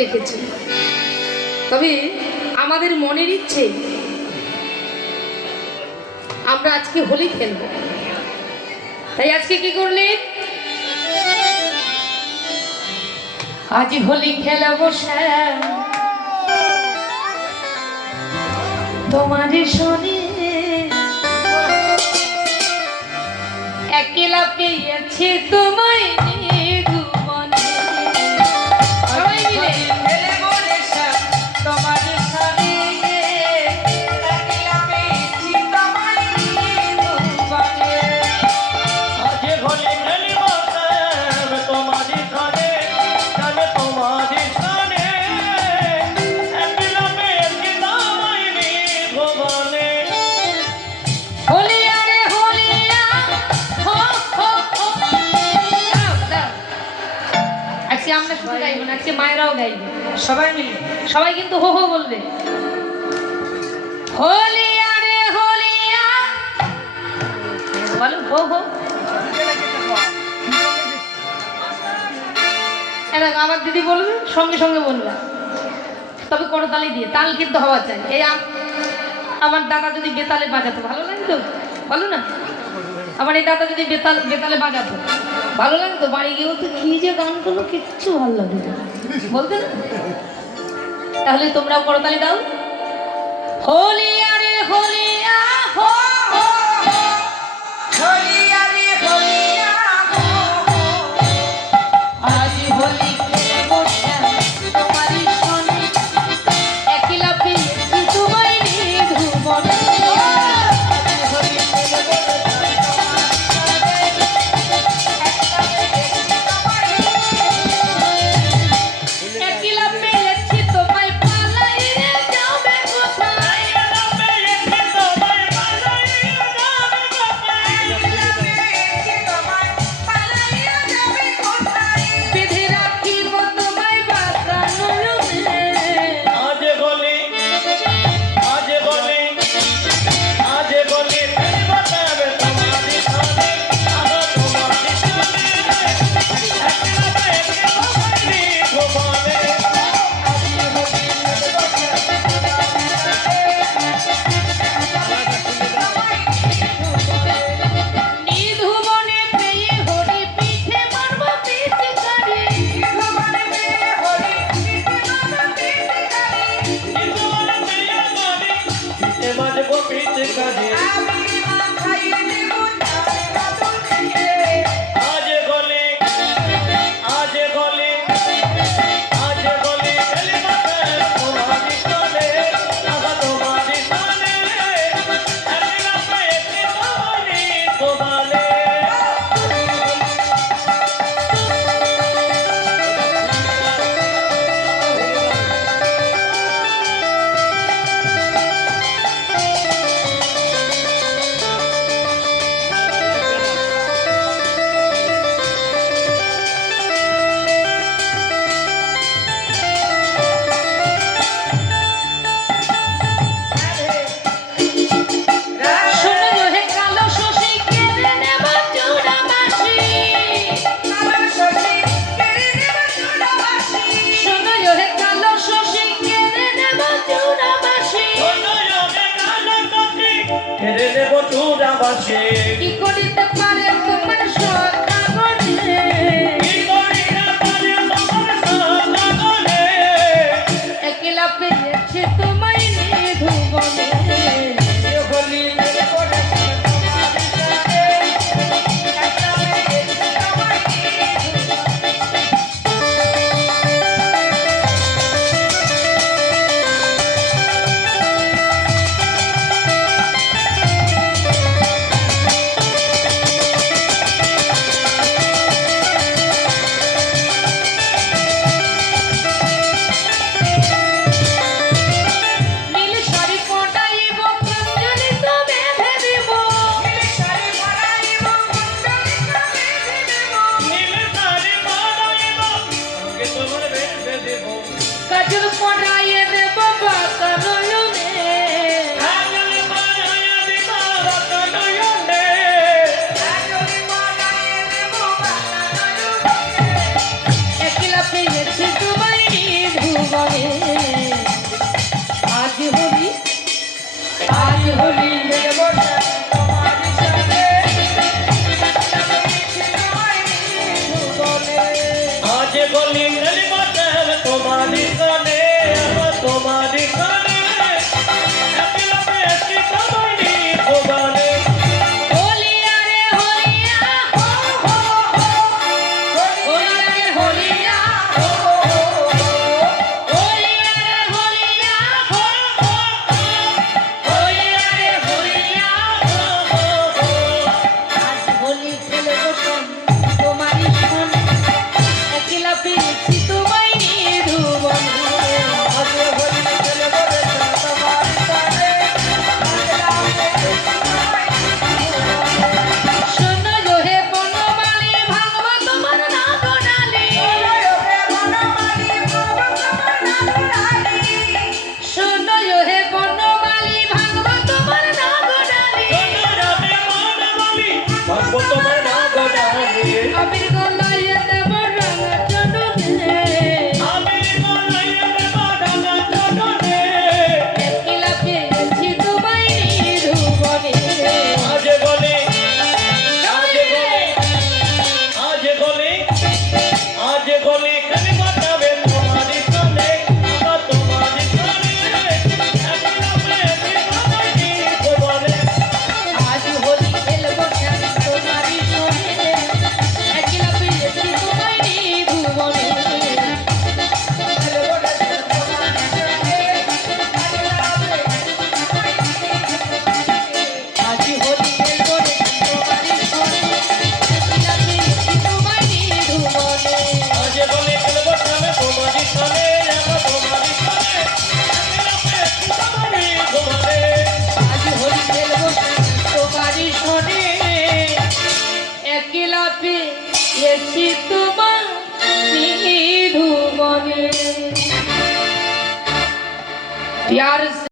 দেখেছি, তবে আমাদের মনের ইচ্ছে আমরা আজকে হোলি খেলবো। তাই আজকে কি করলেন? আজ হোলি খেলাবো শ্যাম তোমার শনি, একলা পেয়েছে তোমায় ভুবনে। সবাই মিলে খেলবো রে শ্যাম তোমার শনি, একলা পেয়েছি তোমায় ভুবনে। আজ হোলি খেলিব শ্যাম তোমার শনি, শ্যাম তোমার শনি, একলা পেয়েছি তোমায় ভুবনে। হোলি আরে হোলিয়া হো হো হো। আজকে আমরা শুধু গাইবো না, আজকে মায়েরাও গাইবে সবাই মিলে। সবাই কিন্তু হো হো বলবে। হোলি আরে হোলিয়া বলো হো হো। এরকম আমার দিদি বলবে, সঙ্গে সঙ্গে বলবে, তবে করতালি দিয়ে। তাল কিন্তু হওয়া চাই। এই আমার দাদা যদি বেতালে বাজাতো ভালো লাগতো, ভালো না? আমার এই দাদা যদি বেতালে বাজাতো ভালো লাগতো। বাড়ি গিয়েও তো কি যে গান করলো, কিচ্ছু ভালো লাগতো না, বলতে না? তাহলে তোমরাও করতালি দাও। হোলি আরে হোলিয়া হো হো হো। হোলি আরে হোলিয়া হো হো। আজ হোলি খেলবো শ্যাম তোমারই শনি, একলা পেয়েছি তোমায় ভুবনে। আজ হোলি খেলবো একলা পেয়েছি তোমায়, পালাইয়ে যাবে কোথায়? একলা পেয়েছি তোমায়, পালাইয়ে যাবে কোথায়? বেঁধে রাখিব তোমায় বাঁচানো রূপে। আজ হোলি, আজ হোলি, আজ হোলি খেলিব শ্যাম তোমার শনি, আহা তোমার শনি, একলা পেয়েছি তোমায় ভুবনে। নিধুবনে পেয়ে হরি পিঠে মারব পিচকারি। নিধুবনে পেয়ে হরি পিঠে মারব পিচকারি। জীবন প্রিয় শনি, পিঠে বাজবো পিচকারি। আমি মাথায় দেব তারে বাদল দিয়ে। আজ হোলি, আজ হোলি, আজ হোলি খেলিব শ্যাম তোমার শনি, আহা তোমার শনি, একলা পেয়েছি তোমায় ভুবনে। শোনো হে কালো শশী কেড়ে নেব চূড়াবাসী। কালো শশী কেড়ে নেব চূড়াবাসী। শোনো হে কালো শশী কেড়ে নেব চূড়াবাসী। হেরে দেব চূড়াবাসী। কি করিতে পারে তোমার সখা বনে? কি করিয়া পারে তোমার সদাগরে? একলা পেয়েছে তোমায় নিধুবনে। হোলি খেলবো রে শ্যাম তোমার শনি, একলা পেয়েছে তোমায় নিধুবনে। তোমারই কানে আমার তোমারই কানে একলা পেয়েছি তোমারই ভুবনে হলিয়া রে হলিয়া হো হো হো হলিয়া রে হলিয়া হো হো হো হলিয়া রে হলিয়া হো হো হো হলিয়া রে হলিয়া হো হো হো আজ হোলি খেলবো তোমারই সনে একলা পেয়েছি তোমায় নিধুবনে আজ হোলি খেলবো রে তোমারই কানে শোনো গো হে বনমালী ভাঙবো তোমার নাগনালী শোনো গো হে বনমালী ভাঙবো তোমার নাগনালী রাতে মনমালি ভাববো তোমার নাগনালি আবির গলায় দেব রাঙা চন্দনে আমি গলায় দেব রাঙা চন্দনে একলা পেয়েছি তোমায় নিধুবনে আজ গলে আজ গলে আজ গলে আজ গলে খালি বাতাবে তোমারই কানে আমার তোমারই কানে একলা পেয়েছি তোমারই ভুবনে আজ হোলি খেলবো তোমারই সনে একলা পেয়েছি তোমায় নিধুবনে আজি হোলি খেলবো রে তোমারই সনে একলা পেয়েছি তোমায় নিধুবনে আজ গলে খেলবো খাবে তোমারই কানে আমার তোমারই কানে একলা পেয়েছি তোমারই ভুবনে আজ হোলি খেলবো তোমারই সনে একলা পেয়েছি তোমার নিধুবনে प्यार से